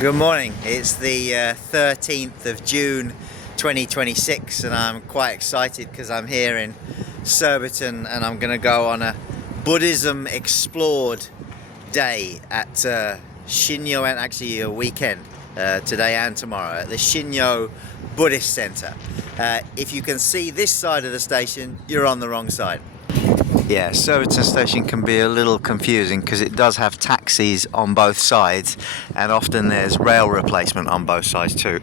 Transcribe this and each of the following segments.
Good morning. It's the 13th of June 2026 and I'm quite excited because I'm here in Surbiton and I'm going to go on a Buddhism Explored day at Shinnyo-en, actually a weekend, today and tomorrow, at the Shinnyo Buddhist Center. If you can see this side of the station, you're on the wrong side. Yeah, Surbiton station can be a little confusing because it does have taxis on both sides and often there's rail replacement on both sides too.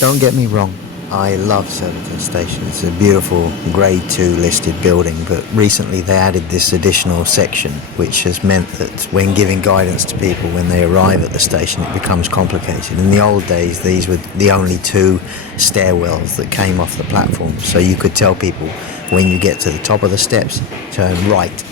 Don't get me wrong, I love Surbiton station. It's a beautiful grade 2 listed building, but recently they added this additional section which has meant that when giving guidance to people when they arrive at the station it becomes complicated. In the old days these were the only two stairwells that came off the platform, so you could tell people when you get to the top of the steps, turn right.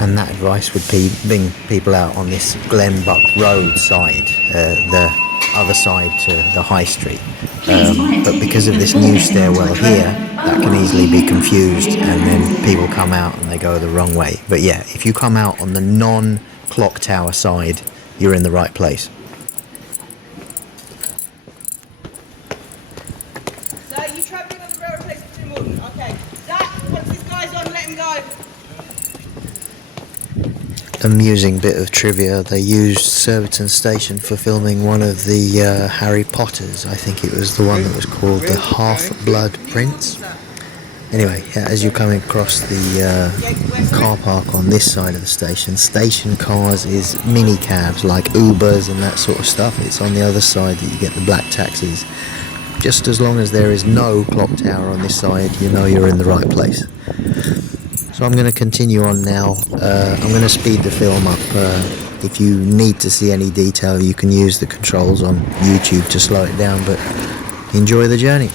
And that advice would bring people out on this Glenbuck Road side, the other side to the high street. But because of this new stairwell here, that can easily be confused and then people come out and they go the wrong way. But yeah, if you come out on the non-clock tower side, you're in the right place. So you travelling on the rail replacement to Morton? Okay. Zach, once this guy's on, let him go. Amusing bit of trivia, they used Surbiton station for filming one of the Harry Potters. I think it was the one that was called the Half-Blood Prince. Anyway, as you're coming across the car park on this side of the station cars is mini cabs like Ubers and that sort of stuff. It's on the other side that you get the black taxis. Just as long as there is no clock tower on this side, you know you're in the right place. So I'm going to continue on now. I'm going to speed the film up. If you need to see any detail, you can use the controls on YouTube to slow it down, but enjoy the journey.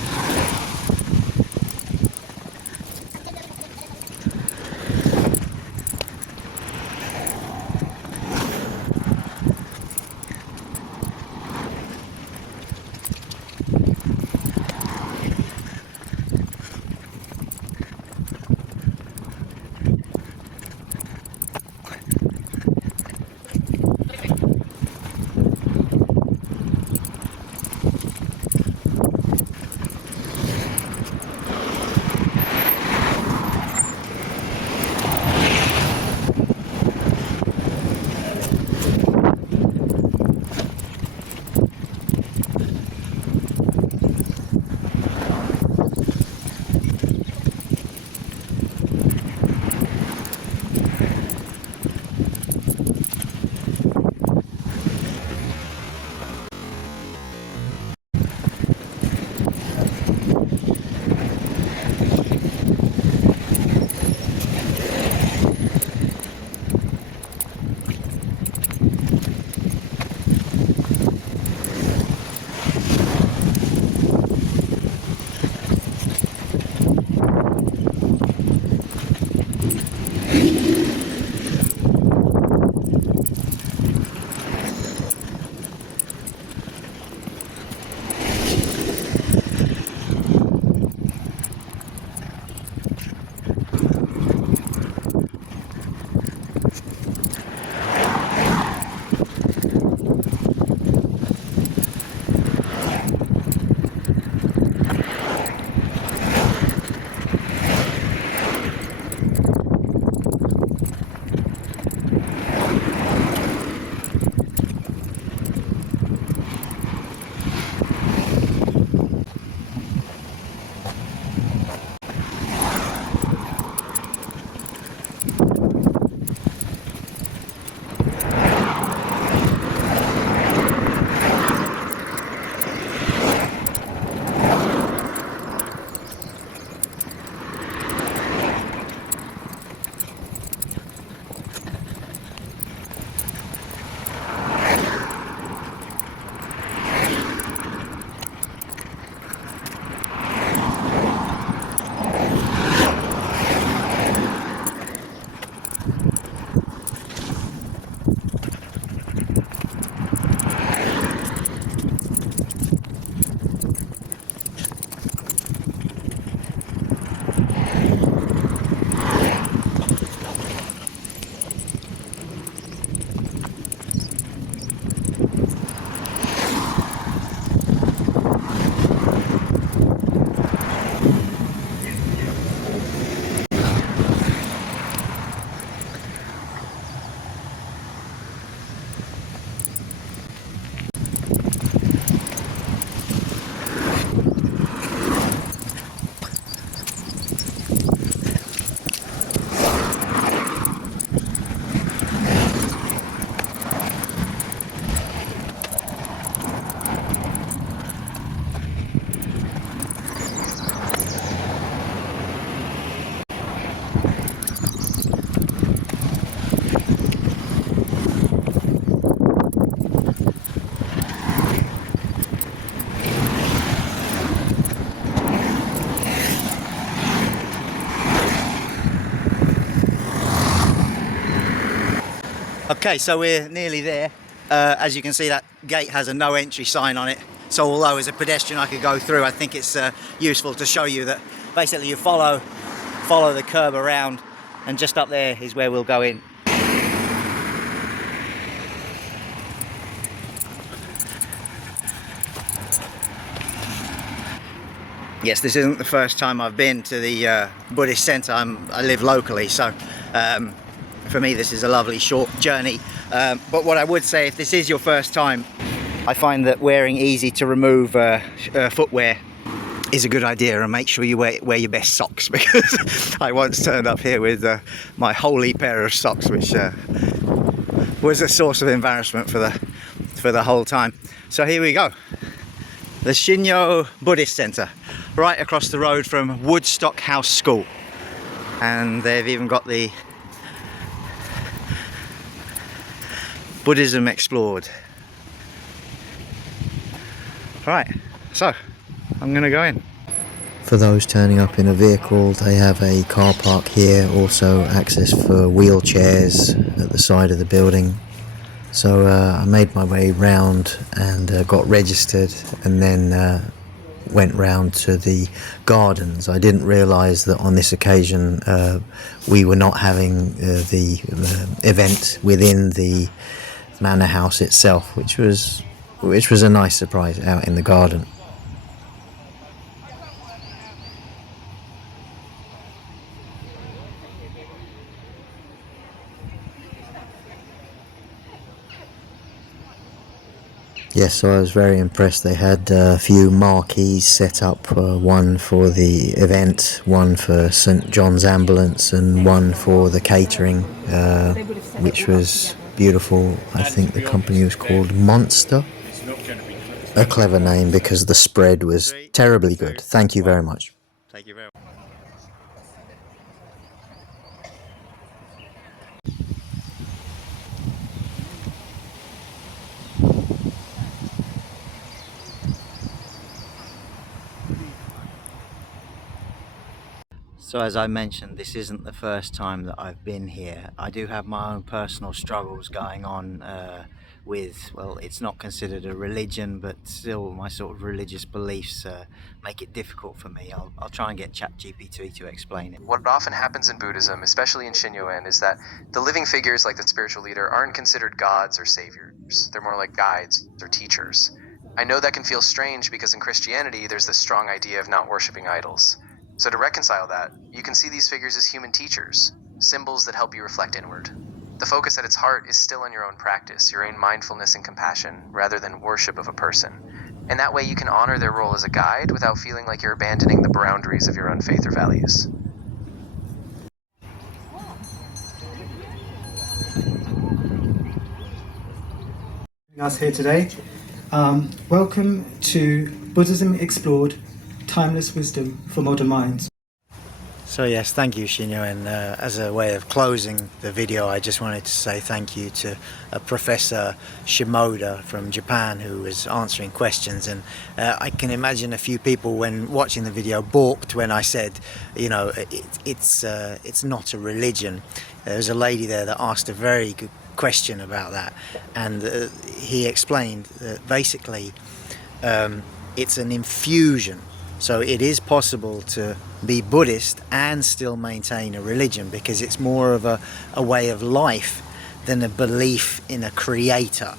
Okay, so we're nearly there. As you can see, that gate has a no entry sign on it. So although as a pedestrian I could go through, I think it's useful to show you that basically you follow the curb around, and just up there is where we'll go in. Yes, this isn't the first time I've been to the Buddhist centre. I live locally, so for me this is a lovely short journey. But what I would say, if this is your first time, I find that wearing easy to remove footwear is a good idea, and make sure you wear your best socks, because I once turned up here with my holy pair of socks, which was a source of embarrassment for the whole time. So here we go. The Shinnyo Buddhist Centre, right across the road from Woodstock House School. And they've even got the Buddhism Explored. Right, so I'm gonna go in. For those turning up in a vehicle, they have a car park here, also access for wheelchairs at the side of the building. So I made my way round and got registered, and then went round to the gardens. I didn't realise that on this occasion we were not having the event within the manor house itself, which was a nice surprise out in the garden. Yes, so I was very impressed. They had a few marquees set up, one for the event, one for St John's Ambulance, and one for the catering, which was beautiful. I think the company was called Monster. A clever name, because the spread was terribly good. Thank you very much. Thank you very much. So as I mentioned, this isn't the first time that I've been here. I do have my own personal struggles going on with, well, it's not considered a religion, but still my sort of religious beliefs make it difficult for me. I'll try and get ChatGPT to explain it. What often happens in Buddhism, especially in Shinnyo-en, is that the living figures like the spiritual leader aren't considered gods or saviors. They're more like guides or teachers. I know that can feel strange because in Christianity there's this strong idea of not worshipping idols. So to reconcile that, you can see these figures as human teachers, symbols that help you reflect inward. The focus at its heart is still on your own practice, your own mindfulness and compassion, rather than worship of a person. And that way you can honor their role as a guide without feeling like you're abandoning the boundaries of your own faith or values. Us here today. Welcome to Buddhism Explored, Timeless Wisdom for Modern Minds. So yes, thank you, Shinnyo-en. As a way of closing the video, I just wanted to say thank you to Professor Shimoda from Japan, who was answering questions. And I can imagine a few people, when watching the video, balked when I said, you know, it's not a religion. There was a lady there that asked a very good question about that, and he explained that basically it's an infusion. So it is possible to be Buddhist and still maintain a religion, because it's more of a way of life than a belief in a creator.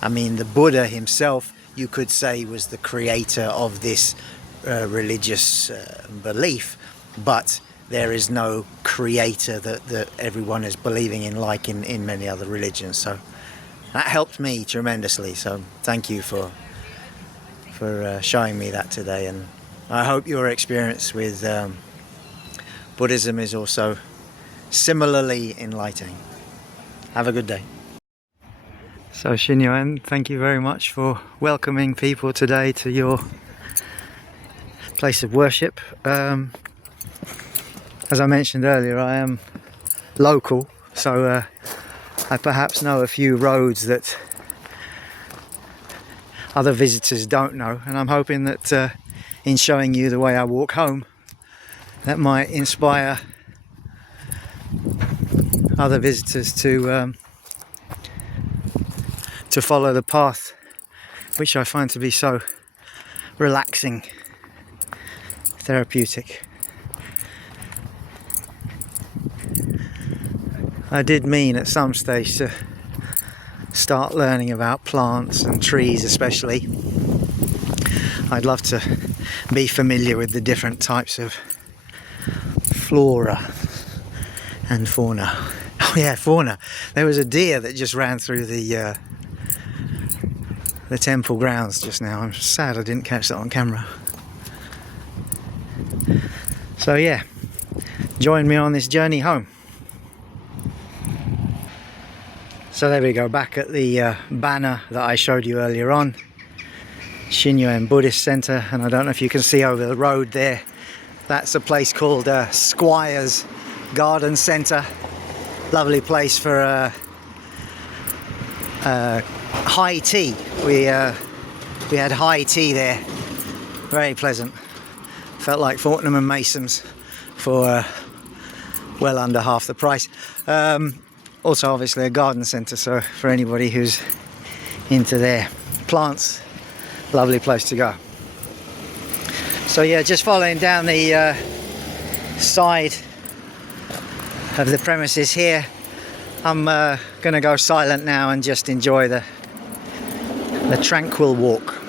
I mean, the Buddha himself, you could say, was the creator of this religious belief, but there is no creator that everyone is believing in, like in many other religions. So that helped me tremendously. So thank you for showing me that today, and I hope your experience with Buddhism is also similarly enlightening. Have a good day. So Shinnyo-en, thank you very much for welcoming people today to your place of worship. As I mentioned earlier, I am local, so I perhaps know a few roads that other visitors don't know, and I'm hoping that in showing you the way I walk home, that might inspire other visitors to to follow the path, which I find to be so relaxing, therapeutic. I did mean at some stage to start learning about plants and trees especially. I'd love to be familiar with the different types of flora and fauna. Oh yeah, fauna. There was a deer that just ran through the temple grounds just now. I'm sad I didn't catch that on camera. So yeah, join me on this journey home. So there we go, back at the banner that I showed you earlier on. Shinnyo-en Buddhist Center, and I don't know if you can see over the road there, that's a place called Squire's Garden Center. Lovely place for high tea. We had high tea there, very pleasant. Felt like Fortnum and Mason's for well under half the price. Also obviously a garden centre, so for anybody who's into their plants, lovely place to go. So yeah, just following down the side of the premises here. I'm gonna go silent now and just enjoy the tranquil walk.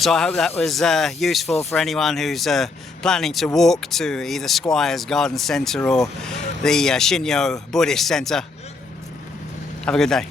So I hope that was useful for anyone who's planning to walk to either Squire's Garden Centre or the Shinyo Buddhist Centre. Have a good day.